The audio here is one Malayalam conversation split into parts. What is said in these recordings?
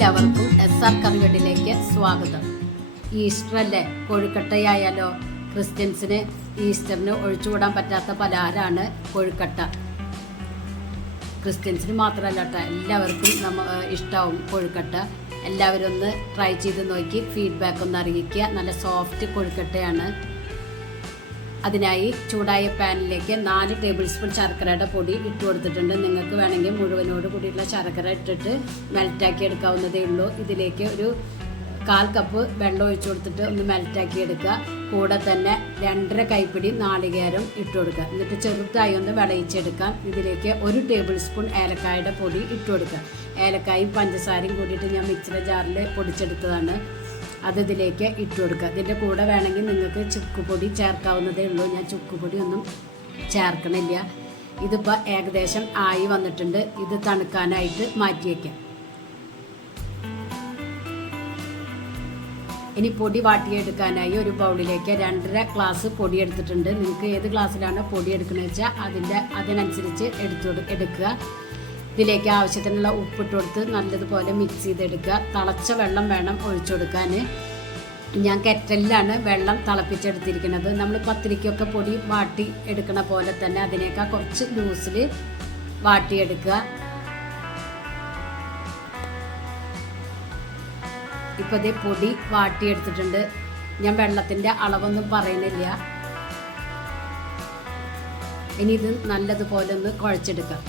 എല്ലാവർക്കും എസ് ആർ കറിവെട്ടിലേക്ക് സ്വാഗതം. ഈസ്റ്റർ അല്ലേ കൊഴുക്കട്ടയായാലോ ക്രിസ്ത്യൻസിന് ഈസ്റ്ററിന് ഒഴിച്ചുകൂടാൻ പറ്റാത്ത പലഹാരമാണ് കൊഴുക്കട്ട? ക്രിസ്ത്യൻസിന് മാത്രമല്ല കേട്ടോ എല്ലാവർക്കും നമ്മ ഇഷ്ടമാവും കൊഴുക്കട്ട. എല്ലാവരും ഒന്ന് ട്രൈ ചെയ്ത് നോക്കി ഫീഡ്ബാക്ക് ഒന്ന് അറിയിക്കുക. നല്ല സോഫ്റ്റ് കൊഴുക്കട്ടയാണ്. അതിനായി ചൂടായ പാനിലേക്ക് നാല് ടേബിൾ സ്പൂൺ ശർക്കരയുടെ പൊടി ഇട്ട് കൊടുത്തിട്ടുണ്ട്. നിങ്ങൾക്ക് വേണമെങ്കിൽ മുഴുവനോട് കൂടിയുള്ള ശർക്കര ഇട്ടിട്ട് മെൽറ്റാക്കി എടുക്കാവുന്നതേ ഉള്ളൂ. ഇതിലേക്ക് ഒരു കാൽ കപ്പ് വെള്ളം ഒഴിച്ചു കൊടുത്തിട്ട് ഒന്ന് മെൽറ്റാക്കി എടുക്കുക. കൂടെ തന്നെ രണ്ടര കൈപ്പിടി നാളികേരം ഇട്ട് കൊടുക്കുക. എന്നിട്ട് ചെറുതായി ഒന്ന് വിളയിച്ചെടുക്കാം. ഇതിലേക്ക് ഒരു ടേബിൾ സ്പൂൺ ഏലക്കായുടെ പൊടി ഇട്ട് കൊടുക്കുക. ഏലക്കായും പഞ്ചസാരയും കൂടിയിട്ട് ഞാൻ മിക്സിയുടെ ജാറിൽ പൊടിച്ചെടുത്തതാണ്. അത് ഇതിലേക്ക് ഇട്ട് കൊടുക്കുക. ഇതിന്റെ കൂടെ വേണമെങ്കിൽ നിങ്ങൾക്ക് ചുക്കുപൊടി ചേർക്കാവുന്നതേ ഉള്ളൂ. ഞാൻ ചുക്കുപൊടി ഒന്നും ചേർക്കണില്ല. ഇതിപ്പോൾ ഏകദേശം ആയി വന്നിട്ടുണ്ട്. ഇത് തണുക്കാനായിട്ട് മാറ്റി വയ്ക്കാം ഇനി പൊടി വാട്ടിയെടുക്കാനായി ഒരു ബൗളിലേക്ക് രണ്ടര ഗ്ലാസ് പൊടി എടുത്തിട്ടുണ്ട്. നിങ്ങൾക്ക് ഏത് ഗ്ലാസ്സിലാണ് പൊടി എടുക്കുന്നത് വെച്ചാൽ അതിന്റെ അതിനനുസരിച്ച് എടുത്തു എടുക്കുക. ഇതിലേക്ക് ആവശ്യത്തിനുള്ള ഉപ്പിട്ട് കൊടുത്ത് നല്ലതുപോലെ മിക്സ് ചെയ്തെടുക്കുക. തിളച്ച വെള്ളം വേണം ഒഴിച്ചു കൊടുക്കാൻ. ഞാൻ കെറ്റലിലാണ് വെള്ളം തിളപ്പിച്ചെടുത്തിരിക്കുന്നത്. നമ്മൾ പത്തിരിക്കൊക്കെ പൊടി വാട്ടി എടുക്കണ പോലെ തന്നെ അതിനേക്കാൾ കുറച്ച് ലൂസിൽ വാട്ടിയെടുക്കുക. ഇപ്പോൾ ഇതേ പൊടി വാട്ടിയെടുത്തിട്ടുണ്ട്. ഞാൻ വെള്ളത്തിന്റെ അളവൊന്നും പറയുന്നില്ല. ഇനി ഇത് നല്ലതുപോലെ ഒന്ന് കുഴച്ചെടുക്കാം.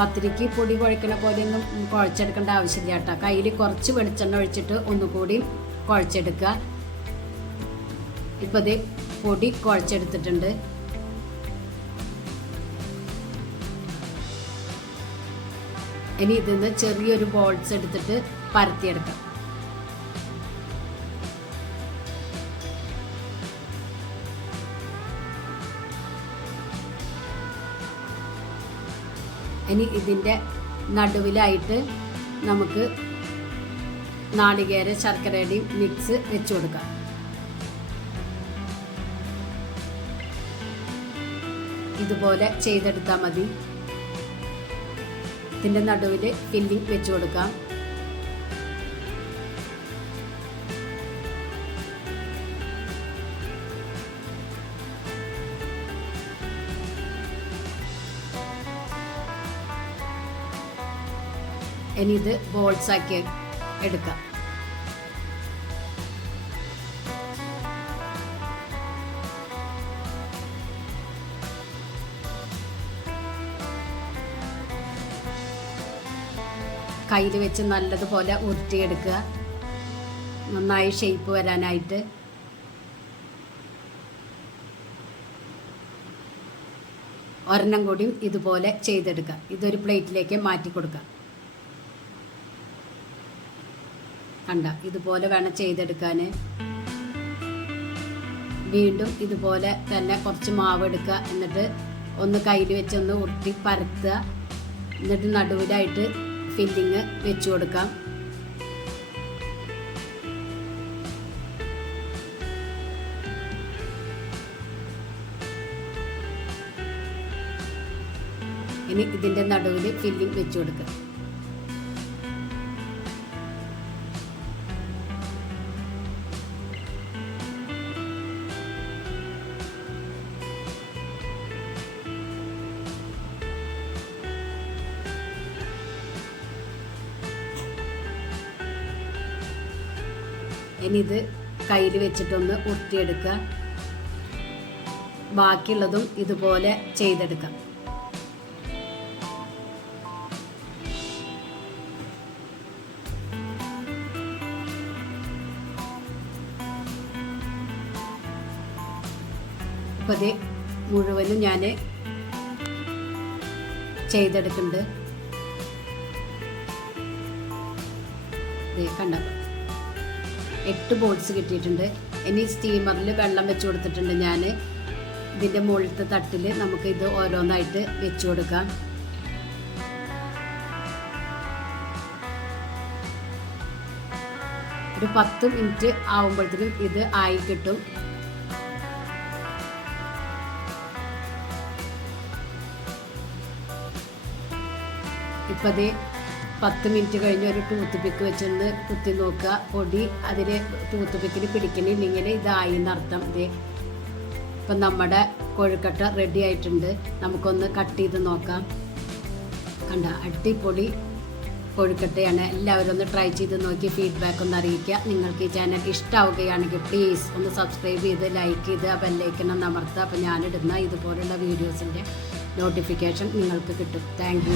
പത്തിരിക്ക് പൊടി കുഴക്കണ പോലെയൊന്നും കുഴച്ചെടുക്കേണ്ട ആവശ്യമില്ല കേട്ടോ. കയ്യിൽ കുറച്ച് വെളിച്ചെണ്ണ ഒഴിച്ചിട്ട് ഒന്നുകൂടി കുഴച്ചെടുക്കുക. ഇപ്പോൾ ഇത് പൊടി കുഴച്ചെടുത്തിട്ടുണ്ട്. ഇനി ഇതിൽ നിന്ന് ചെറിയൊരു ബോൾസ് എടുത്തിട്ട് പരത്തിയെടുക്കാം. ഇനി ഇതിന്റെ നടുവിലായിട്ട് നമുക്ക് നാളികേര ശർക്കരയുടെയും മിക്സ് വെച്ച് കൊടുക്കാം. ഇതുപോലെ ചെയ്തെടുത്താൽ മതി. ഇതിന്റെ നടുവിൽ ഫില്ലിംഗ് വെച്ച് കൊടുക്കാം. ഇനി ഇത് ബോൾസ് ആക്കി എടുക്കാം. കയ്യിൽ വെച്ച് നല്ലതുപോലെ ഉരുട്ടിയെടുക്കുക. നന്നായി ഷേപ്പ് വരാനായിട്ട്. ഒരെണ്ണം കൂടിയും ഇതുപോലെ ചെയ്തെടുക്കുക. ഇതൊരു പ്ലേറ്റിലേക്ക് മാറ്റി കൊടുക്കുക കണ്ട ഇതുപോലെ വേണം ചെയ്തെടുക്കാൻ വീണ്ടും ഇതുപോലെ തന്നെ കുറച്ച് മാവ് എടുക്കുക. എന്നിട്ട് ഒന്ന് കയ്യിൽ വെച്ച് ഒന്ന് ഉരുട്ടി പരത്തുക. എന്നിട്ട് നടുവിലായിട്ട് ഫില്ലിങ് വെച്ചു കൊടുക്കാം. ഇനി ഇതിന്റെ നടുവിൽ ഫില്ലിങ് വെച്ചു കൊടുക്കുക ഇനി ഇത് കയ്യിൽ വെച്ചിട്ടൊന്ന് ഉരുട്ടിയെടുക്കുക. ബാക്കിയുള്ളതും ഇതുപോലെ ചെയ്തെടുക്കാം അപ്പോൾ മുഴുവനും ഞാൻ ചെയ്തെടുക്കുന്നുണ്ട്. കണ്ടപ്പോൾ എട്ട് ബോൾസ് കിട്ടിയിട്ടുണ്ട്. ഇനി സ്റ്റീമറിൽ വെള്ളം വെച്ച് കൊടുത്തിട്ടുണ്ട് ഞാൻ ഇതിന്റെ മുകളിലത്തെ തട്ടിൽ നമുക്ക് ഇത് ഓരോന്നായിട്ട് വെച്ച് കൊടുക്കാം. ഒരു പത്ത് മിനിറ്റ് ആവുമ്പോഴത്തേക്കും ഇത് ആയി കിട്ടും. ഇപ്പം അത് പത്ത് മിനിറ്റ് കഴിഞ്ഞ് ഒരു ടൂത്ത് പിക്ക് വെച്ചൊന്ന് കുത്തി നോക്കുക. പൊടി അതിൽ ടൂത്ത് പിക്കിന് പിടിക്കണില്ലെങ്കിൽ ഇതായി എന്നർത്ഥം. ഇത് ഇപ്പം നമ്മുടെ കൊഴുക്കട്ട റെഡി ആയിട്ടുണ്ട്. നമുക്കൊന്ന് കട്ട് ചെയ്ത് നോക്കാം. കണ്ട അടിപൊളി കൊഴുക്കട്ടയാണ്. എല്ലാവരും ഒന്ന് ട്രൈ ചെയ്ത് നോക്കി ഫീഡ്ബാക്ക് ഒന്ന് അറിയിക്കുക. നിങ്ങൾക്ക് ഈ ചാനൽ ഇഷ്ടമാവുകയാണെങ്കിൽ പ്ലീസ് ഒന്ന് സബ്സ്ക്രൈബ് ചെയ്ത് ലൈക്ക് ചെയ്ത് ആ ബെല്ലൈക്കണം അമർത്തുക. അപ്പോൾ ഞാനിടുന്ന ഇതുപോലുള്ള വീഡിയോസിന്റെ നോട്ടിഫിക്കേഷൻ നിങ്ങൾക്ക് കിട്ടും. താങ്ക്